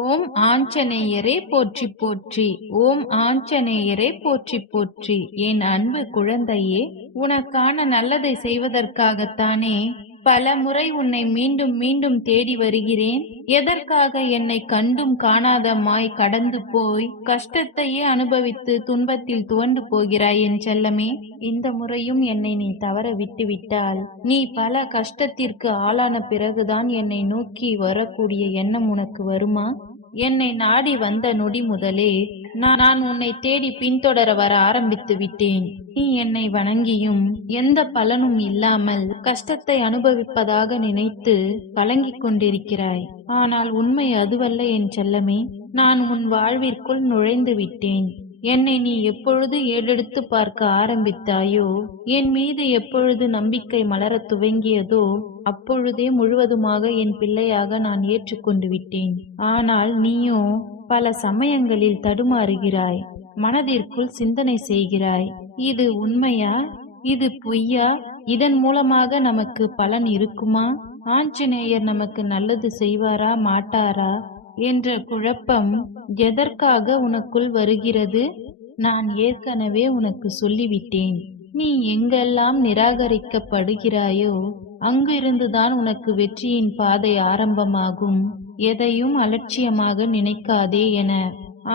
ஓம் ஆஞ்சநேயரே போற்றி போற்றி. ஓம் ஆஞ்சநேயரே போற்றி போற்றி. என் அன்பு குழந்தையே, உனக்கான நல்லதை செய்வதற்காகத்தானே பல முறை உன்னை மீண்டும் மீண்டும் தேடி வருகிறேன். எதற்காக என்னை கண்டும் காணாதமாய் கடந்து போய் கஷ்டத்தையே அனுபவித்து துன்பத்தில் துவண்டு போகிறாய் என் செல்லமே? இந்த முறையும் என்னை நீ தவற விட்டு விட்டால் நீ பல கஷ்டத்திற்கு ஆளான பிறகுதான் என்னை நோக்கி வரக்கூடிய எண்ணம் உனக்கு வருமா? என்னை நாடி வந்த நொடி முதலே நான் உன்னை தேடி பின்தொடர வர ஆரம்பித்து விட்டேன். நீ என்னை வணங்கியும் எந்த பலனும் இல்லாமல் கஷ்டத்தை அனுபவிப்பதாக நினைத்து கலங்கிக் கொண்டிருக்கிறாய். ஆனால் உண்மை அதுவல்ல என் செல்லமே. நான் உன் வாழ்விற்குள் நுழைந்து விட்டேன். என்னை நீ எப்பொழுது ஏறெடுத்து பார்க்க ஆரம்பித்தாயோ, என் மீது எப்பொழுது நம்பிக்கை மலரத் துவங்கியதோ, அப்பொழுதே முழுவதுமாக என் பிள்ளையாக நான் ஏற்றுக்கொண்டு விட்டேன். ஆனால் நீயோ பல சமயங்களில் தடுமாறுகிறாய். மனதிற்குள் சிந்தனை செய்கிறாய். இது உண்மையா? இது பொய்யா? இதன் மூலமாக நமக்கு பலன் இருக்குமா? ஆஞ்சநேயர் நமக்கு நல்லது செய்வாரா மாட்டாரா என்ற குழப்பம் எதற்காக உனக்குள் வருகிறது? நான் ஏற்கனவே உனக்கு சொல்லிவிட்டேன். நீ எங்கெல்லாம் நிராகரிக்கப்படுகிறாயோ அங்கிருந்துதான் உனக்கு வெற்றியின் பாதை ஆரம்பமாகும். எதையும் அலட்சியமாக நினைக்காதே என.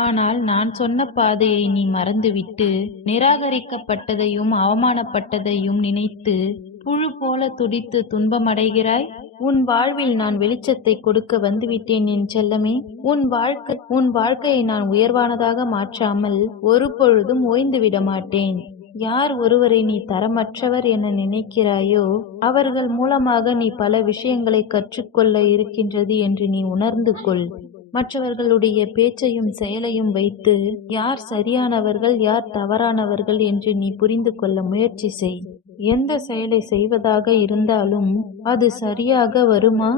ஆனால் நான் சொன்ன பாதையை நீ மறந்துவிட்டு நிராகரிக்கப்பட்டதையும் அவமானப்பட்டதையும் நினைத்து புழு போல துடித்து துன்பமடைகிறாய். உன் வாழ்வில் நான் வெளிச்சத்தை கொடுக்க வந்துவிட்டேன் என் செல்லமே. உன் வாழ்க்கையை நான் உயர்வானதாக மாற்றாமல் ஒரு பொழுதும் ஓய்ந்து விட மாட்டேன். யார் ஒருவரை நீ தரமற்றவர் என நினைக்கிறாயோ அவர்கள் மூலமாக நீ பல விஷயங்களை கற்றுக்கொள்ள இருக்கின்றது என்று நீ உணர்ந்து கொள். மற்றவர்களுடைய பேச்சையும் செயலையும் வைத்து யார் சரியானவர்கள் யார் தவறானவர்கள் என்று நீ புரிந்து கொள்ள முயற்சி செய். எந்த செயலை செய்வதாக இருந்தாலும் அது சரியாக வருமா?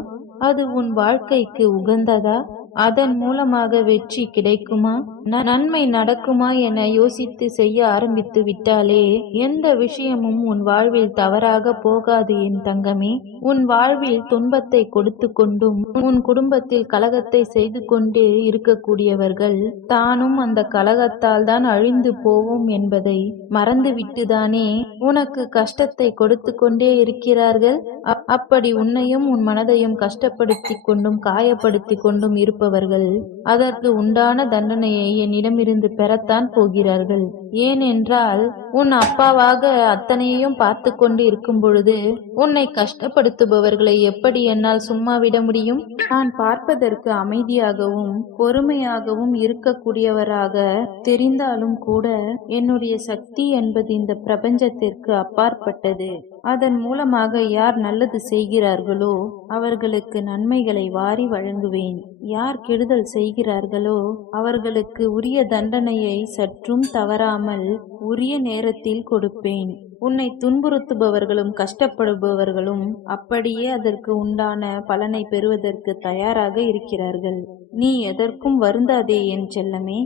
அது உன் வாழ்க்கைக்கு உகந்ததா? அதன் மூலமாக வெற்றி கிடைக்குமா? நன்மை நடக்குமா என யோசித்து செய்ய ஆரம்பித்து விட்டாலே எந்த விஷயமும் உன் வாழ்வில் தவறாக போகாது என் தங்கமே. உன் வாழ்வில் துன்பத்தை கொடுத்து கொண்டும் உன் குடும்பத்தில் கலகத்தை செய்து கொண்டு இருக்கக்கூடியவர்கள் தானும் அந்த கலகத்தால் தான் அழிந்து போவோம் என்பதை மறந்துவிட்டுதானே உனக்கு கஷ்டத்தை கொடுத்து கொண்டே இருக்கிறார்கள். அப்படி உன்னையும் உன் மனதையும் கஷ்டப்படுத்தி கொண்டும் காயப்படுத்தி கொண்டும் இருப்பவர்கள் அதற்கு உண்டான தண்டனையை என்னிடமிருந்து பெறத்தான் போகிறார்கள். ஏனென்றால் உன் அப்பாவாக அத்தனையையும் பார்த்து கொண்டு இருக்கும் பொழுது உன்னை கஷ்டப்படுத்துபவர்களை எப்படி என்னால் சும்மா விட முடியும்? நான் பார்ப்பதற்கு அமைதியாகவும் பொறுமையாகவும் இருக்கக்கூடியவராக தெரிந்தாலும் கூட என்னுடைய சக்தி என்பது இந்த பிரபஞ்சத்திற்கு அப்பாற்பட்டது. அதன் மூலமாக யார் நல்லது செய்கிறார்களோ அவர்களுக்கு நன்மைகளை வாரி வழங்குவேன். யார் கெடுதல் செய்கிறார்களோ அவர்களுக்கு உரிய தண்டனையை சற்றும் தவறாமல் உரிய நேரத்தில் கொடுப்பேன். உன்னை துன்புறுத்துபவர்களும் கஷ்டப்படுபவர்களும் அப்படியே அதற்கு உண்டான பலனை பெறுவதற்கு தயாராக இருக்கிறார்கள். நீ எதற்கும் வருந்தாதே என் செல்லமே.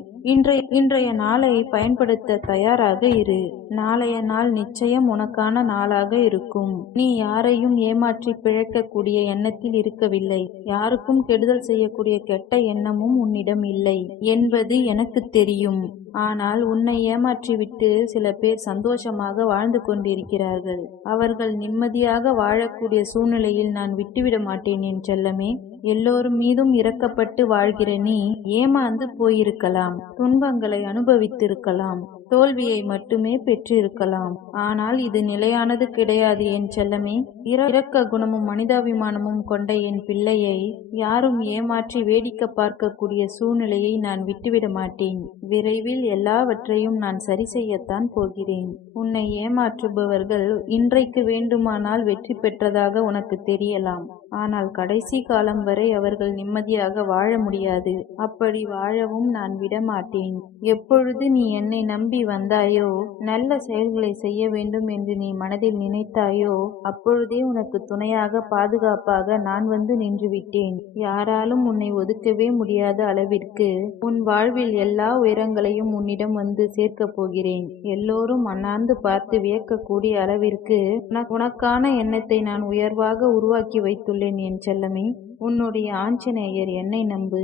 இன்றைய நாளை பயன்படுத்த தயாராக இரு. நாளைய நாள் நிச்சயம் உனக்கான நாளாக இருக்கும். நீ யாரையும் ஏமாற்றி பிழைக்கக்கூடிய எண்ணத்தில் இருக்கவில்லை. யாருக்கும் கெடுதல் செய்யக்கூடிய கெட்ட எண்ணமும் உன்னிடம் இல்லை என்பது எனக்கு தெரியும். ஆனால் உன்னை ஏமாற்றிவிட்டு சில பேர் சந்தோஷமாக வாழ்ந்து கொண்டிருக்கிறார்கள். அவர்கள் நிம்மதியாக வாழக்கூடிய சூழ்நிலையில் நான் விட்டுவிட மாட்டேன் என் செல்லமே. எல்லோரும் மீதும் இரக்கப்பட்டு வாழ்கிற நீ ஏமாந்து போயிருக்கலாம், துன்பங்களை அனுபவித்திருக்கலாம், தோல்வியை மட்டுமே பெற்றிருக்கலாம். ஆனால் இது நிலையானது கிடையாது என் செல்லமே. இரக்க குணமும் மனிதாபிமானமும் கொண்ட என் பிள்ளையை யாரும் ஏமாற்றி வேடிக்கை பார்க்கக்கூடிய சூழ்நிலையை நான் விட்டுவிட மாட்டேன். விரைவில் எல்லாவற்றையும் நான் சரி செய்யத்தான் போகிறேன். உன்னை ஏமாற்றுபவர்கள் இன்றைக்கு வேண்டுமானால் வெற்றி பெற்றதாக உனக்கு தெரியலாம். ஆனால் கடைசி காலம் வரை அவர்கள் நிம்மதியாக வாழ முடியாது. அப்படி வாழவும் நான் விடமாட்டேன். எப்பொழுது நீ என்னை நம்பி வந்தாயோ, நல்ல செயல்களை செய்ய வேண்டும் என்று நீ மனதில் நினைத்தாயோ, அப்பொழுதே உனக்கு துணையாக பாதுகாப்பாக நான் வந்து நின்று விட்டேன். யாராலும் உன்னை ஒதுக்கவே முடியாத அளவிற்கு உன் வாழ்வில் எல்லா உயரங்களையும் உன்னிடம் வந்து சேர்க்கப் போகிறேன். எல்லோரும் அண்ணாந்து பார்த்து வியக்கக்கூடிய அளவிற்கு உனக்கான எண்ணத்தை நான் உயர்வாக உருவாக்கி வைத்துள்ளேன் என் செல்லமே. உன்னுடைய ஆஞ்சநேயர் என்னை நம்பு.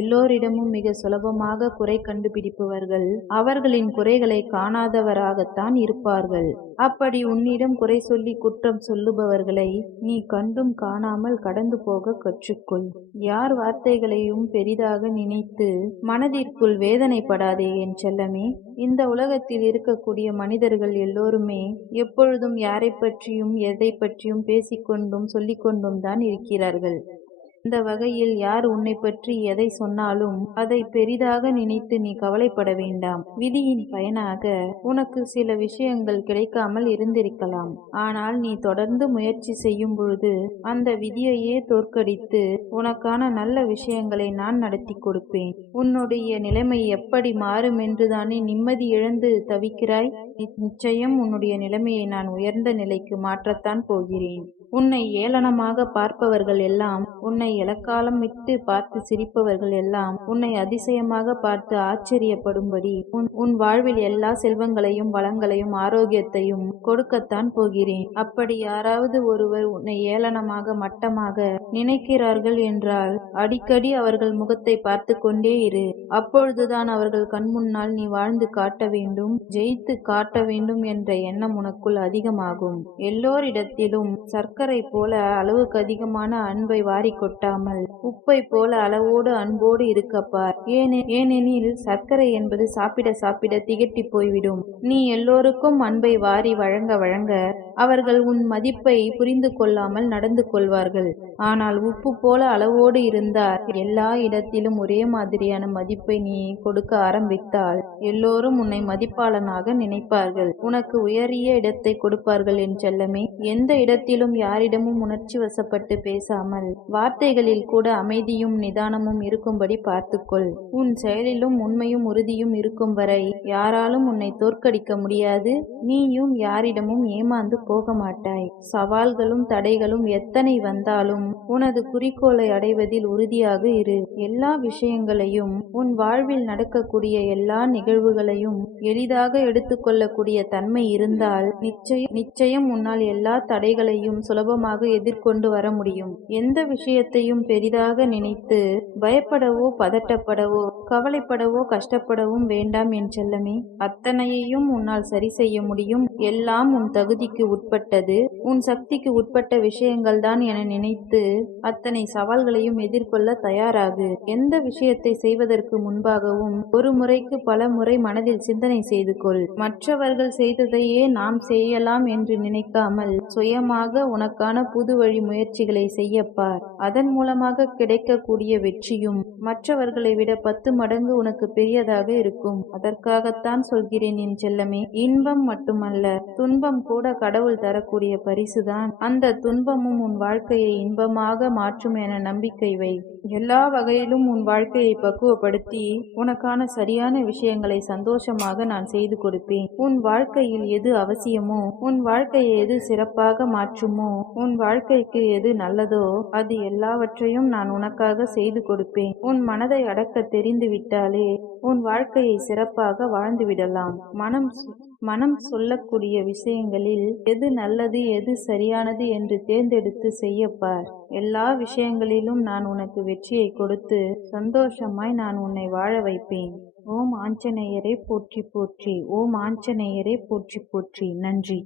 எல்லோரிடமும் மிக சுலபமாக குறை கண்டுபிடிப்பவர்கள் அவர்களின் குறைகளை காணாதவராகத்தான் இருப்பார்கள். அப்படி உன்னிடம் குறை சொல்லி குற்றம் சொல்லுபவர்களை நீ கண்டும் காணாமல் கடந்து போக கற்றுக்கொள். யார் வார்த்தைகளையும் பெரிதாக நினைத்து மனதிற்குள் வேதனைப்படாதே என் செல்லமே. இந்த உலகத்தில் இருக்கக்கூடிய மனிதர்கள் எல்லோருமே எப்பொழுதும் யாரை பற்றியும் எதை பற்றியும் பேசிக்கொண்டும் சொல்லிக்கொண்டும் தான் இருக்கிறார்கள். இந்த வகையில் யார் உன்னை பற்றி எதை சொன்னாலும் அதை பெரிதாக நினைத்து நீ கவலைப்பட வேண்டாம். விதியின் பயனாக உனக்கு சில விஷயங்கள் கிடைக்காமல் இருந்திருக்கலாம். ஆனால் நீ தொடர்ந்து முயற்சி செய்யும் பொழுது அந்த விதியையே தோற்கடித்து உனக்கான நல்ல விஷயங்களை நான் நடத்தி கொடுப்பேன். உன்னுடைய நிலைமை எப்படி மாறும் என்றுதானே நிம்மதி இழந்து தவிக்கிறாய்? நிச்சயம் உன்னுடைய நிலைமையை நான் உயர்ந்த நிலைக்கு மாற்றத்தான் போகிறேன். உன்னை ஏளனமாக பார்ப்பவர்கள் எல்லாம், உன்னை எலக்காலம் விட்டு பார்த்து சிரிப்பவர்கள் எல்லாம் உன்னை அதிசயமாக பார்த்து ஆச்சரியப்படும்படி உன் வாழ்வில் எல்லா செல்வங்களையும் வளங்களையும் ஆரோக்கியத்தையும் கொடுக்கத்தான் போகிறேன். அப்படி யாராவது ஒருவர் உன்னை ஏளனமாக மட்டமாக நினைக்கிறார்கள் என்றால் அடிக்கடி அவர்கள் முகத்தை பார்த்து கொண்டே இரு. அப்பொழுதுதான் அவர்கள் கண்முன்னால் நீ வாழ்ந்து காட்ட வேண்டும், ஜெயித்து காட்ட வேண்டும் என்ற எண்ணம் உனக்குள் அதிகமாகும். எல்லோரிடத்திலும் சர்க்கரை போல அளவுக்கு அதிகமான அன்பை வாரி கொட்டாமல் உப்பை போல அளவோடு அன்போடு இருக்கப்பார். ஏனெனில் சர்க்கரை என்பது சாப்பிட சாப்பிட திகட்டி போய்விடும். நீ எல்லோருக்கும் அன்பை வாரி வழங்க வழங்க அவர்கள் உன் மதிப்பை புரிந்து கொள்ளாமல் நடந்து கொள்வார்கள். ஆனால் உப்பு போல அளவோடு இருந்தால் எல்லா இடத்திலும் ஒரே மாதிரியான மதிப்பை நீ கொடுக்க ஆரம்பித்தால் எல்லோரும் உன்னை மதிப்பாளனாக நினைப்பார்கள். உனக்கு உயரிய இடத்தை கொடுப்பார்கள் என் செல்லமே. எந்த இடத்திலும் யாரிடமும் உணர்ச்சி வசப்பட்டு பேசாமல் வார்த்தைகளில் கூட அமைதியும் நிதானமும் இருக்கும்படி பார்த்துக்கொள். உன் செயலிலும் உண்மையும் உறுதியும் இருக்கும் வரை யாராலும் உன்னை தோற்கடிக்க முடியாது. நீயும் யாரிடமும் ஏமாந்து போக மாட்டாய். சவால்களும் தடைகளும் எத்தனை வந்தாலும் உனது குறிக்கோளை அடைவதில் உறுதியாக இரு. எல்லா விஷயங்களையும், உன் வாழ்வில் நடக்கக்கூடிய எல்லா நிகழ்வுகளையும் எளிதாக எடுத்துக்கொள்ளக்கூடிய தன்மை இருந்தால் நிச்சயம் உன்னால் எல்லா தடைகளையும் சுலபமாக எதிர்கொண்டு வர முடியும். எந்த விஷயத்தையும் பெரிதாக நினைத்து பயப்படவோ பதட்டப்படவோ கவலைப்படவோ கஷ்டப்படவும் வேண்டாம் என் செல்லமே. அத்தனையையும் உன்னால் சரி செய்ய முடியும். எல்லாம் உன் தகுதிக்கு உட்பட்டது, உன் சக்திக்கு உட்பட்ட விஷயங்கள் தான் என நினைத்து அத்தனை சவால்களையும் எதிர்கொள்ள தயாராகு. எந்த விஷயத்தை செய்வதற்கு முன்பாகவும் ஒரு முறைக்கு பல முறை மனதில் சிந்தனை செய்து கொள். மற்றவர்கள் செய்ததையே நாம் செய்யலாம் என்று நினைக்காமல் சுயமாக உனக்கான புது வழி முயற்சிகளை செய்யப்பார். அதன் மூலமாக கிடைக்கக்கூடிய வெற்றியும் மற்றவர்களை விட 10 மடங்கு உனக்கு பெரியதாக இருக்கும். அதற்காகத்தான் சொல்கிறேன் என் செல்லமே. இன்பம் மட்டுமல்ல, துன்பம் கூட கடவுள் தரக்கூடிய பரிசுதான். அந்த துன்பமும் உன் வாழ்க்கையை இன்பமாக மாற்றும் என நம்பிக்கை வை. எல்லா வகையிலும் உன் வாழ்க்கையை பக்குவப்படுத்தி உனக்கான சரியான விஷயங்களை சந்தோஷமாக நான் செய்து கொடுப்பேன். உன் வாழ்க்கையில் எது அவசியமோ, உன் வாழ்க்கையை எது சிறப்பாக மாற்றுமோ, உன் வாழ்க்கைக்கு எது நல்லதோ அது எல்லாவற்றையும் நான் உனக்காக செய்து கொடுப்பேன். உன் மனதை அடக்க தெரிந்து விட்டாலே உன் வாழ்க்கையை சிறப்பாக வாழ்ந்து விடலாம். மனம் சொல்லக்கூடிய விஷயங்களில் எது நல்லது எது சரியானது என்று தேர்ந்தெடுத்து செய்யப்பார். எல்லா விஷயங்களிலும் நான் உனக்கு வெற்றியை கொடுத்து சந்தோஷமாய் நான் உன்னை வாழ வைப்பேன். ஓம் ஆஞ்சநேயரே போற்றி போற்றி. ஓம் ஆஞ்சநேயரே போற்றி போற்றி. நன்றி.